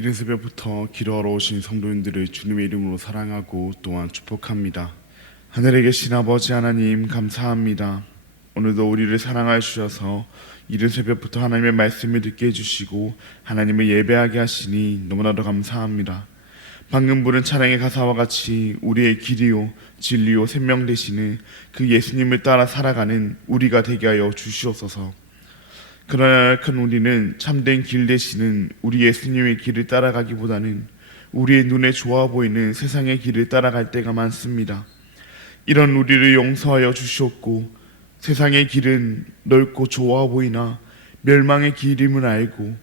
이른 새벽부터 기도하러 오신 성도님들을 주님의 이름으로 사랑하고 또한 축복합니다. 하늘에 계신 아버지 하나님 감사합니다. 오늘도 우리를 사랑하여 주셔서 이른 새벽부터 하나님의 말씀을 듣게 해주시고 하나님을 예배하게 하시니 너무나도 감사합니다. 방금 부른 찬양의 가사와 같이 우리의 길이요 진리요 생명 되시는 그 예수님을 따라 살아가는 우리가 되게 하여 주시옵소서. 그러나 큰 우리는 참된 길 되시는 우리 예수님의 길을 따라가기보다는 우리의 눈에 좋아 보이는 세상의 길을 따라갈 때가 많습니다. 이런 우리를 용서하여 주시옵고 세상의 길은 넓고 좋아 보이나 멸망의 길임을 알고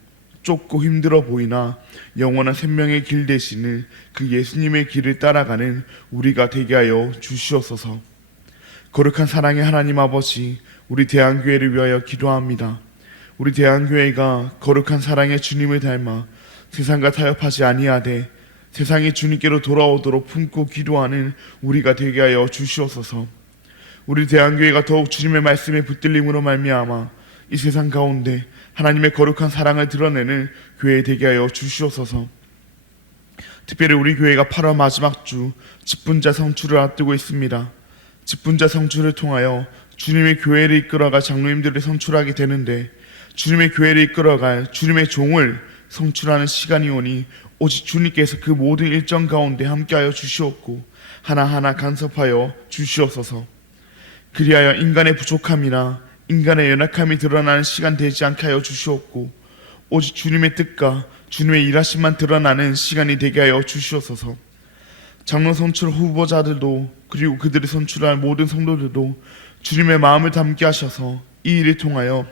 좁고 힘들어 보이나 영원한 생명의 길 되시는 그 예수님의 길을 따라가는 우리가 되게 하여 주시옵소서. 거룩한 사랑의 하나님 아버지, 우리 대한교회를 위하여 기도합니다. 우리 대한교회가 거룩한 사랑의 주님을 닮아 세상과 타협하지 아니하되 세상이 주님께로 돌아오도록 품고 기도하는 우리가 되게 하여 주시옵소서. 우리 대한교회가 더욱 주님의 말씀에 붙들림으로 말미암아 이 세상 가운데 하나님의 거룩한 사랑을 드러내는 교회 되게 하여 주시옵소서. 특별히 우리 교회가 8월 마지막 주 직분자 성출을 앞두고 있습니다. 직분자 성출을 통하여 주님의 교회를 이끌어갈 장로님들을 성출하게 되는데 주님의 교회를 이끌어갈 주님의 종을 성출하는 시간이 오니 오직 주님께서 그 모든 일정 가운데 함께하여 주시옵고 하나하나 간섭하여 주시옵소서. 그리하여 인간의 부족함이나 인간의 연약함이 드러나는 시간 되지 않게 하여 주시옵고 오직 주님의 뜻과 주님의 일하심만 드러나는 시간이 되게 하여 주시옵소서. 장로 선출 후보자들도 그리고 그들을 선출할 모든 성도들도 주님의 마음을 담게 하셔서 이 일을 통하여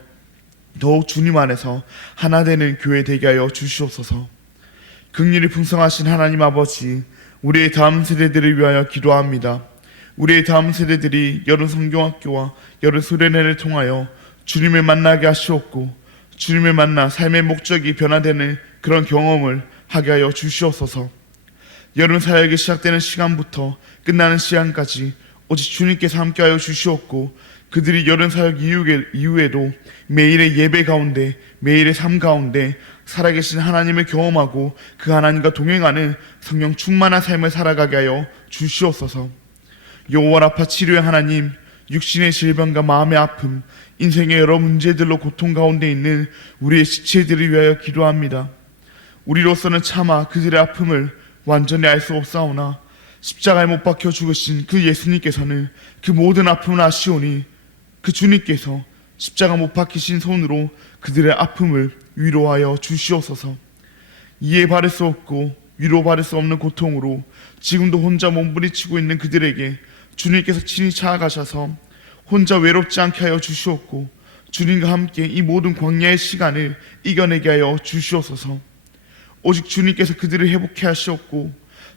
더욱 주님 안에서 하나 되는 교회 되게 하여 주시옵소서. 긍휼이 풍성하신 하나님 아버지, 우리의 다음 세대들을 위하여 기도합니다. 우리의 다음 세대들이 여름 성경학교와 여름 수련회를 통하여 주님을 만나게 하시옵고 주님을 만나 삶의 목적이 변화되는 그런 경험을 하게 하여 주시옵소서. 여름 사역이 시작되는 시간부터 끝나는 시간까지 오직 주님께서 함께하여 주시옵고 그들이 여름 사역 이후에도 매일의 예배 가운데 매일의 삶 가운데 살아계신 하나님을 경험하고 그 하나님과 동행하는 성령 충만한 삶을 살아가게 하여 주시옵소서. 여호와 라파 치료의 하나님, 육신의 질병과 마음의 아픔, 인생의 여러 문제들로 고통 가운데 있는 우리의 지체들을 위하여 기도합니다. 우리로서는 차마 그들의 아픔을 완전히 알 수 없사오나 십자가에 못 박혀 죽으신 그 예수님께서는 그 모든 아픔을 아시오니 그 주님께서 십자가 못 박히신 손으로 그들의 아픔을 위로하여 주시옵소서. 이해 받을 수 없고 위로 받을 수 없는 고통으로 지금도 혼자 몸부림치고 있는 그들에게 주님께서 친히 찾아가셔서 혼자 외롭지 않게 하여 주시옵고 주님과 함께 이 모든 광야의 시간을 이겨내게 하여 주시옵소서. 오직 주님께서 그들을 회복해 하시옵고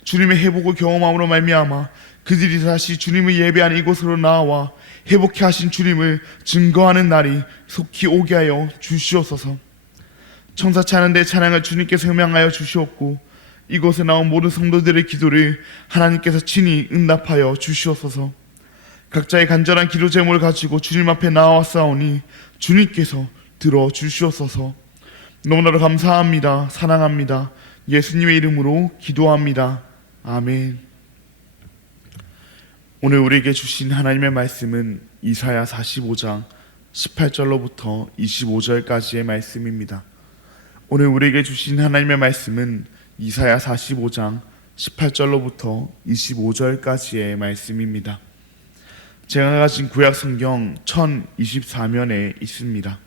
주님의 회복을 경험함으로 말미암아 그들이 다시 주님을 예배하는 이곳으로 나와 회복해 하신 주님을 증거하는 날이 속히 오게 하여 주시옵소서. 청사치 않은데 찬양을 주님께서 음향하여 주시옵고 이곳에 나온 모든 성도들의 기도를 하나님께서 친히 응답하여 주시옵소서. 각자의 간절한 기도 제목을 가지고 주님 앞에 나와싸우니 주님께서 들어주시옵소서. 너무나도 감사합니다. 사랑합니다. 예수님의 이름으로 기도합니다. 아멘. 오늘 우리에게 주신 하나님의 말씀은 이사야 45장 18절로부터 25절까지의 말씀입니다. 오늘 우리에게 주신 하나님의 말씀은 이사야 45장 18절로부터 25절까지의 말씀입니다. 제가 가진 구약 성경 1024면에 있습니다.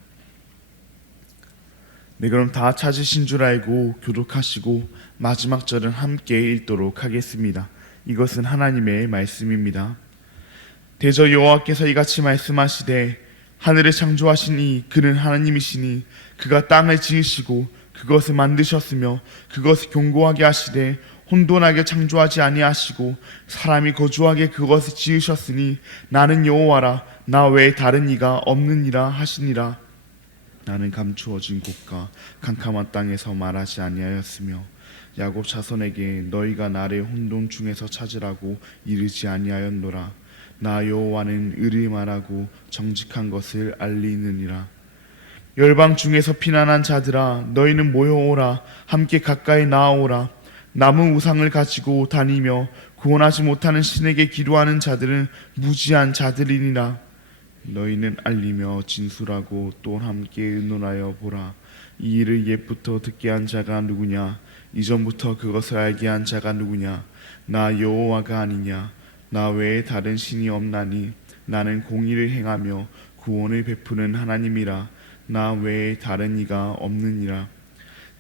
네, 그럼 다 찾으신 줄 알고 교독하시고 마지막 절은 함께 읽도록 하겠습니다. 이것은 하나님의 말씀입니다. 대저 여호와께서 이같이 말씀하시되 하늘을 창조하시니 그는 하나님이시니 그가 땅을 지으시고 그것을 만드셨으며 그것을 견고하게 하시되 혼돈하게 창조하지 아니하시고 사람이 거주하게 그것을 지으셨으니 나는 여호와라 나 외에 다른 이가 없느니라 하시니라. 나는 감추어진 곳과 캄캄한 땅에서 말하지 아니하였으며 야곱 자손에게 너희가 나를 혼돈 중에서 찾으라고 이르지 아니하였노라. 나 여호와는 의를 말하고 정직한 것을 알리느니라. 열방 중에서 피난한 자들아, 너희는 모여오라. 함께 가까이 나아오라. 남은 우상을 가지고 다니며 구원하지 못하는 신에게 기도하는 자들은 무지한 자들이니라. 너희는 알리며 진술하고 또 함께 의논하여 보라. 이 일을 옛부터 듣게 한 자가 누구냐? 이전부터 그것을 알게 한 자가 누구냐? 나 여호와가 아니냐? 나 외에 다른 신이 없나니? 나는 공의를 행하며 구원을 베푸는 하나님이라. 나 외에 다른 이가 없느니라.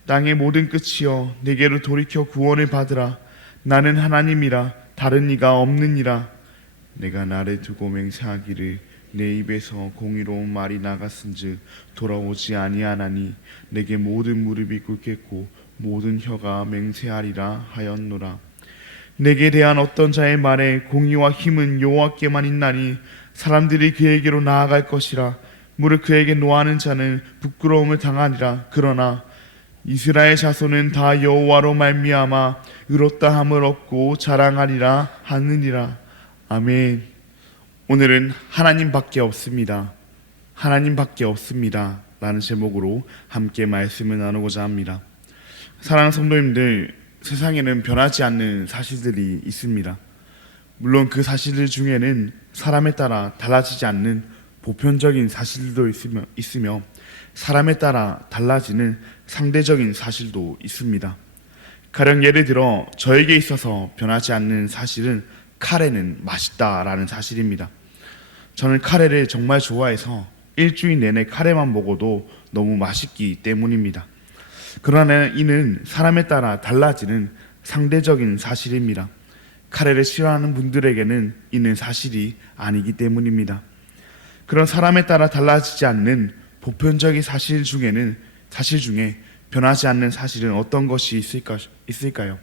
땅의 모든 끝이여, 내게로 돌이켜 구원을 받으라. 나는 하나님이라, 다른 이가 없느니라. 내가 나를 두고 맹세하기를 내 입에서 공의로운 말이 나갔은즉 돌아오지 아니하나니 내게 모든 무릎이 꿇겠고 모든 혀가 맹세하리라 하였노라. 내게 대한 어떤 자의 말에 공의와 힘은 여호와께만 있나니 사람들이 그에게로 나아갈 것이라. 무릇 그에게 노하는 자는 부끄러움을 당하리라. 그러나 이스라엘 자손은 다 여호와로 말미암아 의롭다 함을 얻고 자랑하리라 하느니라. 아멘. 오늘은 하나님밖에 없습니다. 하나님밖에 없습니다 라는 제목으로 함께 말씀을 나누고자 합니다. 사랑하는 성도님들, 세상에는 변하지 않는 사실들이 있습니다. 물론 그 사실들 중에는 사람에 따라 달라지지 않는 보편적인 사실들도 있으며 사람에 따라 달라지는 상대적인 사실도 있습니다. 가령 예를 들어 저에게 있어서 변하지 않는 사실은 카레는 맛있다라는 사실입니다. 저는 카레를 정말 좋아해서 일주일 내내 카레만 먹어도 너무 맛있기 때문입니다. 그러나 이는 사람에 따라 달라지는 상대적인 사실입니다. 카레를 싫어하는 분들에게는 이는 사실이 아니기 때문입니다. 그런 사람에 따라 달라지지 않는 보편적인 사실 중에 변하지 않는 사실은 어떤 것이 있을까요?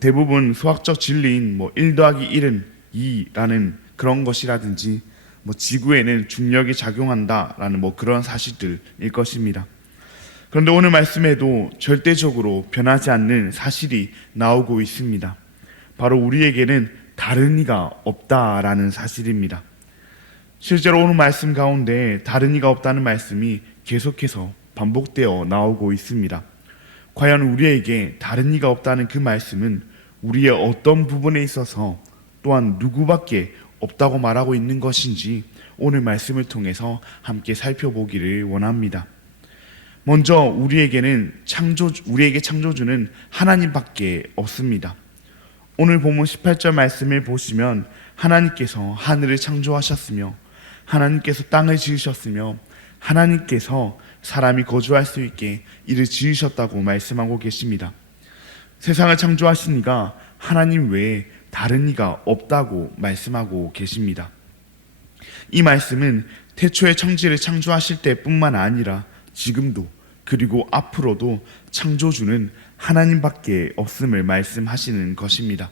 대부분 수학적 진리인 1 더하기 1은 2라는 그런 것이라든지 지구에는 중력이 작용한다라는 그런 사실들일 것입니다. 그런데 오늘 말씀에도 절대적으로 변하지 않는 사실이 나오고 있습니다. 바로 우리에게는 다른 이가 없다라는 사실입니다. 실제로 오늘 말씀 가운데 다른 이가 없다는 말씀이 계속해서 반복되어 나오고 있습니다. 과연 우리에게 다른 이가 없다는 그 말씀은 우리의 어떤 부분에 있어서 또한 누구밖에 없다고 말하고 있는 것인지 오늘 말씀을 통해서 함께 살펴보기를 원합니다. 먼저 우리에게 창조주는 하나님밖에 없습니다. 오늘 본문 18절 말씀을 보시면 하나님께서 하늘을 창조하셨으며 하나님께서 땅을 지으셨으며 하나님께서 사람이 거주할 수 있게 이를 지으셨다고 말씀하고 계십니다. 세상을 창조하신 이가 하나님 외에 다른 이가 없다고 말씀하고 계십니다. 이 말씀은 태초에 천지를 창조하실 때뿐만 아니라 지금도 그리고 앞으로도 창조주는 하나님밖에 없음을 말씀하시는 것입니다.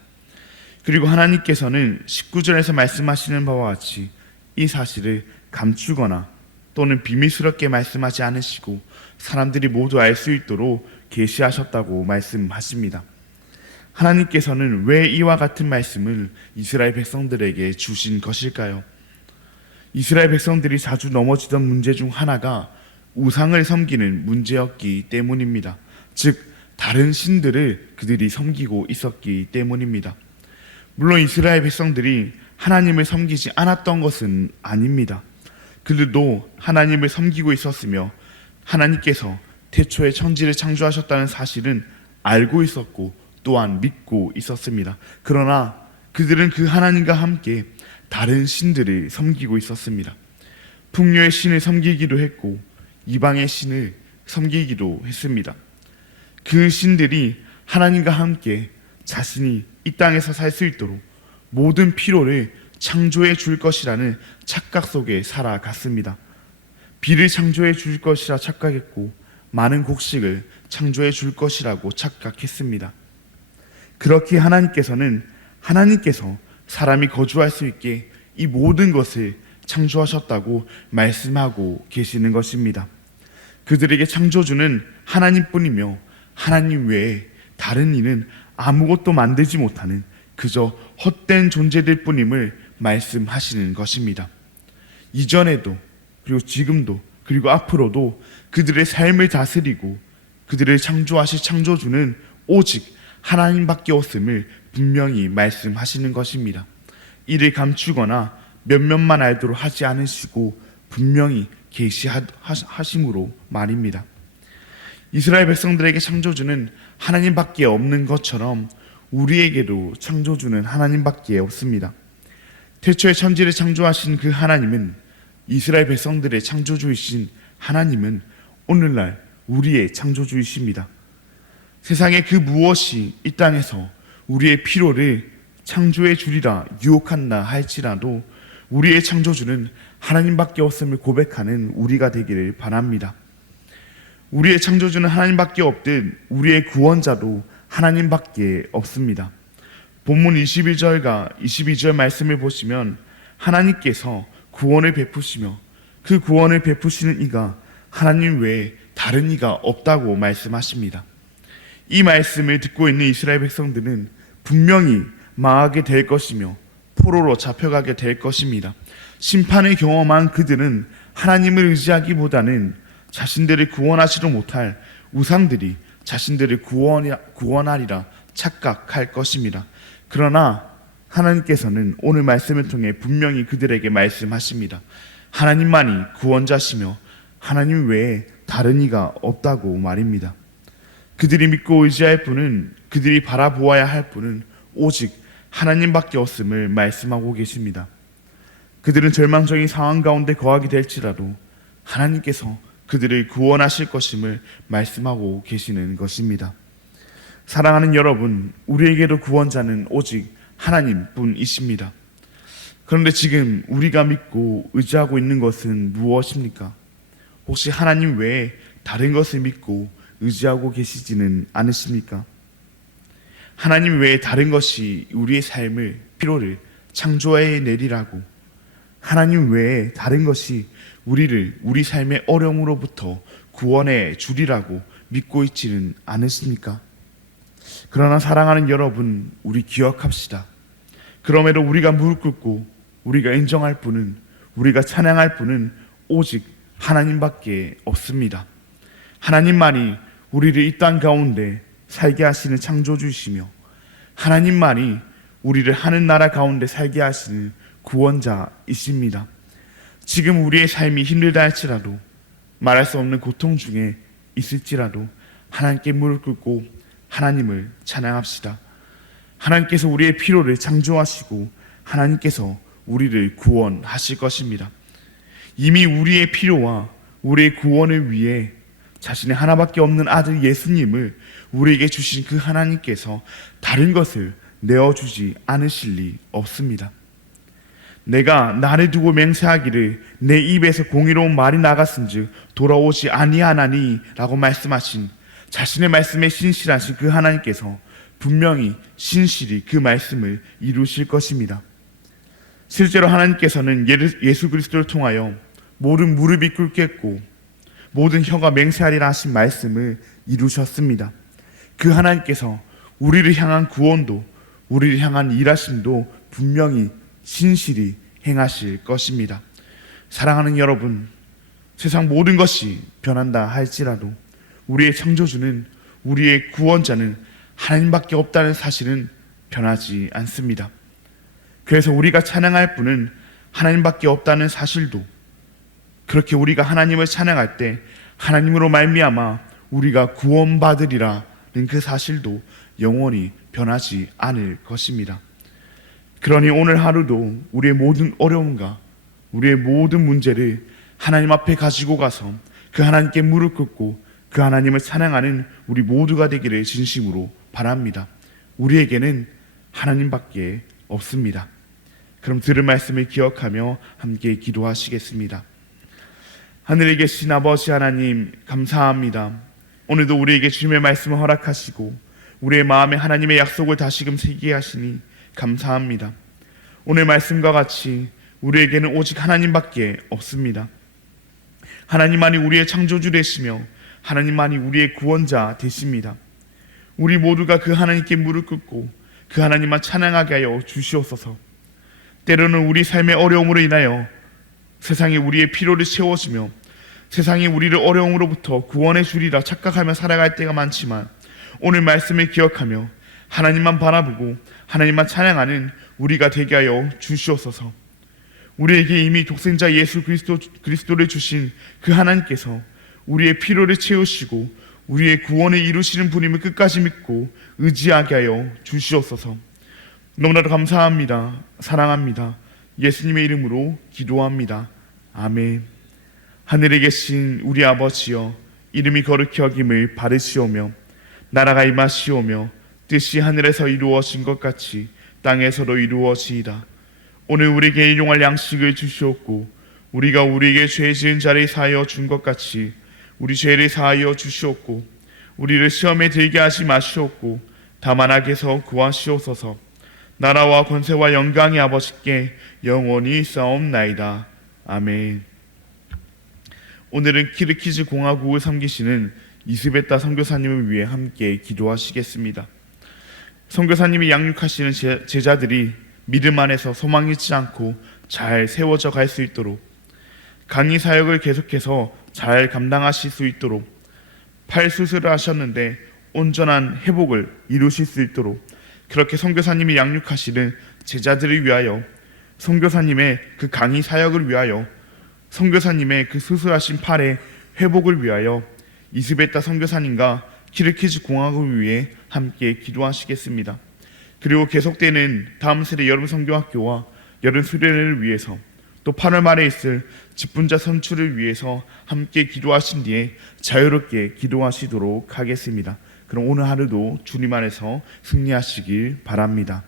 그리고 하나님께서는 19절에서 말씀하시는 바와 같이 이 사실을 감추거나 또는 비밀스럽게 말씀하지 않으시고 사람들이 모두 알 수 있도록 계시하셨다고 말씀하십니다. 하나님께서는 왜 이와 같은 말씀을 이스라엘 백성들에게 주신 것일까요? 이스라엘 백성들이 자주 넘어지던 문제 중 하나가 우상을 섬기는 문제였기 때문입니다. 즉 다른 신들을 그들이 섬기고 있었기 때문입니다. 물론 이스라엘 백성들이 하나님을 섬기지 않았던 것은 아닙니다. 그들도 하나님을 섬기고 있었으며 하나님께서 태초에 천지를 창조하셨다는 사실은 알고 있었고 또한 믿고 있었습니다. 그러나 그들은 그 하나님과 함께 다른 신들을 섬기고 있었습니다. 풍요의 신을 섬기기도 했고 이방의 신을 섬기기도 했습니다. 그 신들이 하나님과 함께 자신이 이 땅에서 살 수 있도록 모든 필요를 창조해 줄 것이라는 착각 속에 살아갔습니다. 비를 창조해 줄 것이라 착각했고 많은 곡식을 창조해 줄 것이라고 착각했습니다. 그렇게 하나님께서 사람이 거주할 수 있게 이 모든 것을 창조하셨다고 말씀하고 계시는 것입니다. 그들에게 창조주는 하나님뿐이며 하나님 외에 다른 이는 아무것도 만들지 못하는 그저 헛된 존재들 뿐임을 말씀하시는 것입니다. 이전에도 그리고 지금도 그리고 앞으로도 그들의 삶을 다스리고 그들을 창조하실 창조주는 오직 하나님밖에 없음을 분명히 말씀하시는 것입니다. 이를 감추거나 몇몇만 알도록 하지 않으시고 분명히 계시하심으로 말입니다. 이스라엘 백성들에게 창조주는 하나님밖에 없는 것처럼 우리에게도 창조주는 하나님밖에 없습니다. 태초에 천지를 창조하신 그 하나님은, 이스라엘 백성들의 창조주이신 하나님은 오늘날 우리의 창조주이십니다. 세상의 그 무엇이 이 땅에서 우리의 필요를 창조해 주리라 유혹한다 할지라도 우리의 창조주는 하나님밖에 없음을 고백하는 우리가 되기를 바랍니다. 우리의 창조주는 하나님밖에 없듯 우리의 구원자도 하나님밖에 없습니다. 본문 21절과 22절 말씀을 보시면 하나님께서 구원을 베푸시며 그 구원을 베푸시는 이가 하나님 외에 다른 이가 없다고 말씀하십니다. 이 말씀을 듣고 있는 이스라엘 백성들은 분명히 망하게 될 것이며 포로로 잡혀가게 될 것입니다. 심판을 경험한 그들은 하나님을 의지하기보다는 자신들을 구원하지도 못할 우상들이 자신들을 구원하리라 착각할 것입니다. 그러나 하나님께서는 오늘 말씀을 통해 분명히 그들에게 말씀하십니다. 하나님만이 구원자시며 하나님 외에 다른 이가 없다고 말입니다. 그들이 믿고 의지할 분은, 그들이 바라보아야 할 분은 오직 하나님밖에 없음을 말씀하고 계십니다. 그들은 절망적인 상황 가운데 거하게 될지라도 하나님께서 그들을 구원하실 것임을 말씀하고 계시는 것입니다. 사랑하는 여러분, 우리에게도 구원자는 오직 하나님뿐이십니다. 그런데 지금 우리가 믿고 의지하고 있는 것은 무엇입니까? 혹시 하나님 외에 다른 것을 믿고 의지하고 계시지는 않으십니까? 하나님 외에 다른 것이 우리의 삶을, 필요를 창조해 내리라고, 하나님 외에 다른 것이 우리 삶의 어려움으로부터 구원해 주리라고 믿고 있지는 않으십니까? 그러나 사랑하는 여러분, 우리 기억합시다. 그럼에도 우리가 무릎 꿇고 우리가 인정할 분은, 우리가 찬양할 분은 오직 하나님밖에 없습니다. 하나님만이 우리를 이 땅 가운데 살게 하시는 창조주이시며 하나님만이 우리를 하늘 나라 가운데 살게 하시는 구원자이십니다. 지금 우리의 삶이 힘들다 할지라도, 말할 수 없는 고통 중에 있을지라도 하나님께 무릎 꿇고 하나님을 찬양합시다. 하나님께서 우리의 필요를 창조하시고 하나님께서 우리를 구원하실 것입니다. 이미 우리의 필요와 우리의 구원을 위해 자신의 하나밖에 없는 아들 예수님을 우리에게 주신 그 하나님께서 다른 것을 내어주지 않으실 리 없습니다. 내가 나를 두고 맹세하기를 내 입에서 공의로운 말이 나갔은즉 돌아오지 아니하나니 라고 말씀하신 자신의 말씀에 신실하신 그 하나님께서 분명히 신실히 그 말씀을 이루실 것입니다. 실제로 하나님께서는 예수 그리스도를 통하여 모든 무릎이 꿇겠고 모든 혀가 맹세하리라 하신 말씀을 이루셨습니다. 그 하나님께서 우리를 향한 구원도, 우리를 향한 일하심도 분명히 신실히 행하실 것입니다. 사랑하는 여러분, 세상 모든 것이 변한다 할지라도 우리의 창조주는, 우리의 구원자는 하나님밖에 없다는 사실은 변하지 않습니다. 그래서 우리가 찬양할 분은 하나님밖에 없다는 사실도, 그렇게 우리가 하나님을 찬양할 때 하나님으로 말미암아 우리가 구원받으리라는 그 사실도 영원히 변하지 않을 것입니다. 그러니 오늘 하루도 우리의 모든 어려움과 우리의 모든 문제를 하나님 앞에 가지고 가서 그 하나님께 무릎 꿇고 그 하나님을 찬양하는 우리 모두가 되기를 진심으로 바랍니다. 우리에게는 하나님밖에 없습니다. 그럼 들은 말씀을 기억하며 함께 기도하시겠습니다. 하늘에 계신 아버지 하나님, 감사합니다. 오늘도 우리에게 주님의 말씀을 허락하시고 우리의 마음에 하나님의 약속을 다시금 새기게 하시니 감사합니다. 오늘 말씀과 같이 우리에게는 오직 하나님밖에 없습니다. 하나님만이 우리의 창조주 되시며 하나님만이 우리의 구원자 되십니다. 우리 모두가 그 하나님께 무릎 꿇고 그 하나님만 찬양하게 하여 주시옵소서. 때로는 우리 삶의 어려움으로 인하여 세상에 우리의 필요를 채워주며 세상이 우리를 어려움으로부터 구원해 주리라 착각하며 살아갈 때가 많지만 오늘 말씀을 기억하며 하나님만 바라보고 하나님만 찬양하는 우리가 되게 하여 주시옵소서. 우리에게 이미 독생자 예수 그리스도를 주신 그 하나님께서 우리의 필요를 채우시고 우리의 구원을 이루시는 분임을 끝까지 믿고 의지하게 하여 주시옵소서. 너무나도 감사합니다. 사랑합니다. 예수님의 이름으로 기도합니다. 아멘. 하늘에 계신 우리 아버지여, 이름이 거룩히 여김을 바르시오며 나라가 임하시오며 뜻이 하늘에서 이루어진 것 같이 땅에서도 이루어지이다. 오늘 우리에게 일용할 양식을 주시옵고 우리가 우리에게 죄 지은 자를 사하여 준 것 같이 우리 죄를 사하여 주시옵고 우리를 시험에 들게 하지 마시옵고 다만 악에서 구하시옵소서. 나라와 권세와 영광이 아버지께 영원히 있사옵나이다. 아멘. 오늘은 키르기즈 공화국을 섬기시는 이스베타 선교사님을 위해 함께 기도하시겠습니다. 선교사님이 양육하시는 제자들이 믿음 안에서 소망 잃지 않고 잘 세워져 갈 수 있도록, 강의 사역을 계속해서 잘 감당하실 수 있도록, 팔 수술을 하셨는데 온전한 회복을 이루실 수 있도록 그렇게 선교사님이 양육하시는 제자들을 위하여, 선교사님의 그 강의 사역을 위하여, 선교사님의 그 수술하신 팔의 회복을 위하여 이스베타 선교사님과 키르기즈 공화국을 위해 함께 기도하시겠습니다. 그리고 계속되는 다음 세대 여름 선교학교와 여름 수련회를 위해서, 또 8월 말에 있을 직분자 선출을 위해서 함께 기도하신 뒤에 자유롭게 기도하시도록 하겠습니다. 그럼 오늘 하루도 주님 안에서 승리하시길 바랍니다.